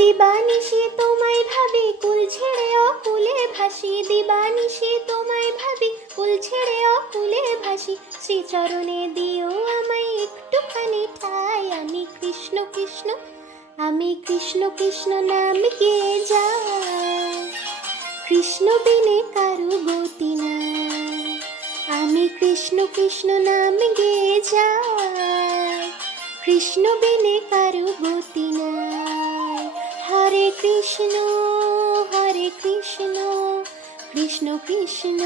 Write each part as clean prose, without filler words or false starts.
দিবানিশি তোমায় ভাবি কুল ছেড়ে অকুলে ভাসি, দিবানিশি তোমায় ভাবি কুল ছেড়ে অকুলে ভাসি, শ্রীচরণে দিও আমায় একটুখানি ঠাই। আমি কৃষ্ণ কৃষ্ণ, আমি কৃষ্ণ কৃষ্ণ নাম গেয়ে যাই, কৃষ্ণ বিনে কারু গতি নাই। আমি কৃষ্ণ কৃষ্ণ নাম গেয়ে যাই, কৃষ্ণ বিনে কারু গতি নাই। হরে কৃষ্ণ কৃষ্ণ কৃষ্ণ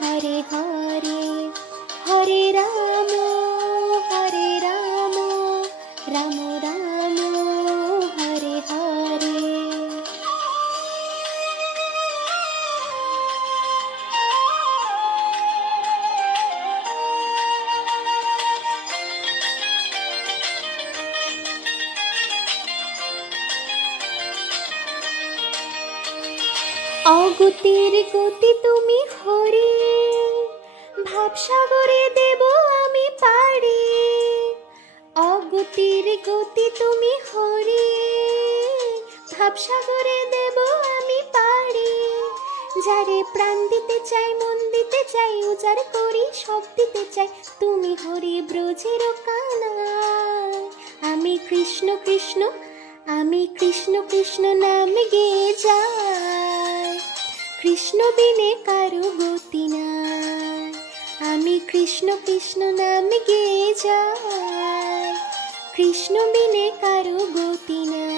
হরে হরে, হরে রাম রাম রাম হরে হরে। অগতির গতি তুমি হরি, ভাবসাগরে দেব আমি পাড়ি। অগতির গতি তুমি হরি, ভাবসাগরে দেব আমি পাড়ি। যারে প্রাণ দিতে চাই, মন দিতে চাই, উজাড় করি সব দিতে চাই, তুমি হরি ব্রজের কানাই। আমি কৃষ্ণ কৃষ্ণ, আমি কৃষ্ণ কৃষ্ণ নাম গেয়ে যাই, কৃষ্ণ বিনে কারু গতি নাই। আমি কৃষ্ণ কৃষ্ণ নাম গেয়ে যাই, কৃষ্ণ বিনে কারু গতি নাই।